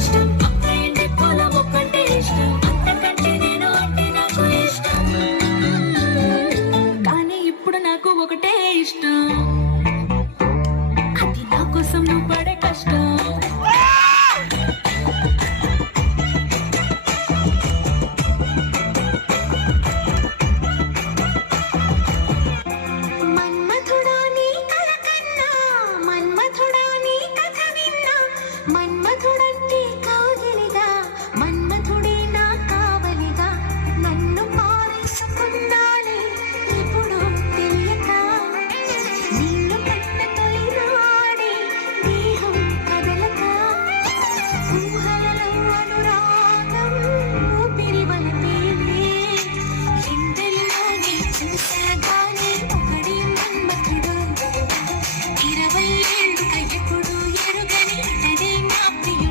ఇష్టం పక్క ఇంటి పొలం ఒక్కటే ఇష్టం అంతకంటే నేను అంటే నాకు ఇష్టం కానీ ఇప్పుడు నాకు ఒకటే ఇష్టం అది నా కోసం నువ్వు పడే కష్టం మన్మథుడంటే